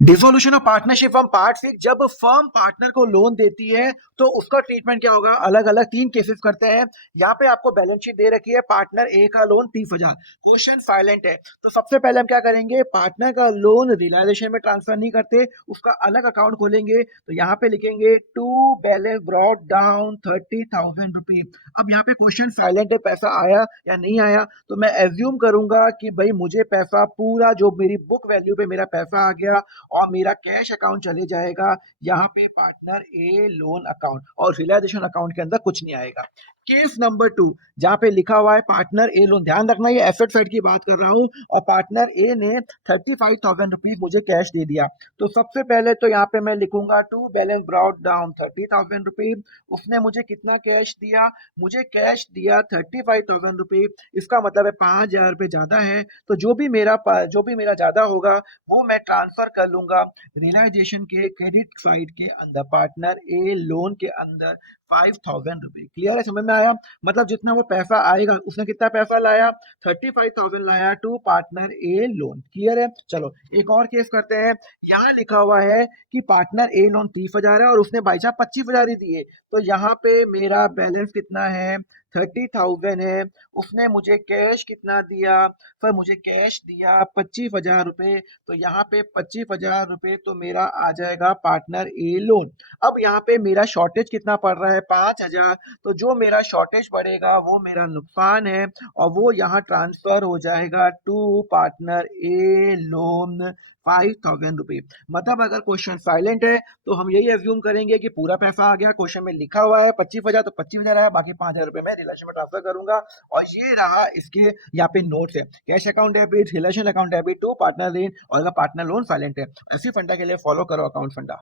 Dissolution of partnership from part 6। जब firm partner को loan देती है तो उसका ट्रीटमेंट क्या होगा, अलग अलग तीन केसेस करते हैं। यहाँ पे आपको बैलेंस शीट दे रखी है, पार्टनर ए का लोन 30,000, क्वेश्चन साइलेंट है। तो सबसे पहले हम क्या करेंगे, पार्टनर का लोन रियलाइजेशन में ट्रांसफर नहीं करते, उसका अलग अकाउंट खोलेंगे। तो यहाँ पे लिखेंगे to balance brought down 30,000 rupees. अब यहाँ पे क्वेश्चन साइलेंट है, पैसा आया या नहीं आया। तो मैं एज्यूम करूंगा कि भाई मुझे पैसा पूरा, जो मेरी बुक वैल्यू पे मेरा पैसा आ गया और मेरा कैश अकाउंट चले जाएगा यहाँ पे पार्टनर ए लोन अकाउंट, और रियलाइजेशन अकाउंट के अंदर कुछ नहीं आएगा। केस नंबर 2 जहाँ पे लिखा हुआ है पार्टनर ए लोन, ध्यान रखना ये एसेट साइड की बात कर रहा हूँ, और पार्टनर ए ने 35,000 रुपीज मुझे कैश दे दिया। तो सबसे पहले तो यहाँ पे मैं लिखूंगा to balance brought down 30,000 rupees. उसने मुझे कितना कैश दिया, मुझे कैश दिया 35,000 रुपीज। इसका मतलब है 5,000 रुपये ज्यादा है। तो जो भी मेरा ज्यादा होगा वो मैं ट्रांसफर कर लूंगा रियलाइजेशन के क्रेडिट साइड के अंदर, पार्टनर ए लोन के अंदर 5,000 रुपीज। क्लियर है, समझ में आया? मतलब जितना वो पैसा आएगा, उसने कितना पैसा लाया, 35,000 लाया to partner a loan. Clear है? चलो एक और केस करते हैं। यहाँ लिखा हुआ है कि पार्टनर ए लोन 30,000 है और उसने भाई साहब 25,000 ही दिए। तो यहाँ पे मेरा बैलेंस कितना है, 30,000 है। उसने मुझे कैश कितना दिया, सर मुझे कैश दिया 25,000 रुपए। तो यहाँ पे 25,000 रुपए तो मेरा आ जाएगा पार्टनर ए लोन। अब यहाँ पे मेरा शॉर्टेज कितना पड़ रहा है, 5,000। तो जो मेरा शॉर्टेज पड़ेगा वो मेरा नुकसान है, और वो यहाँ ट्रांसफर हो जाएगा टू पार्टनर ए लोन 5,000 रुपए। मतलब अगर क्वेश्चन साइलेंट है तो हम यही एज्यूम करेंगे कि पूरा पैसा आ गया। क्वेश्चन में लिखा हुआ है 25,000, तो 25,000 आया, बाकी 5,000 रुपए मैं रिलेशन में ट्रांसफर करूंगा। और ये रहा इसके यहाँ पे नोट्स है, cash account debit, relation account debit to partner loan, और अगर पार्टनर लोन साइलेंट है। ऐसी फंडा के लिए फॉलो करो अकाउंट फंडा।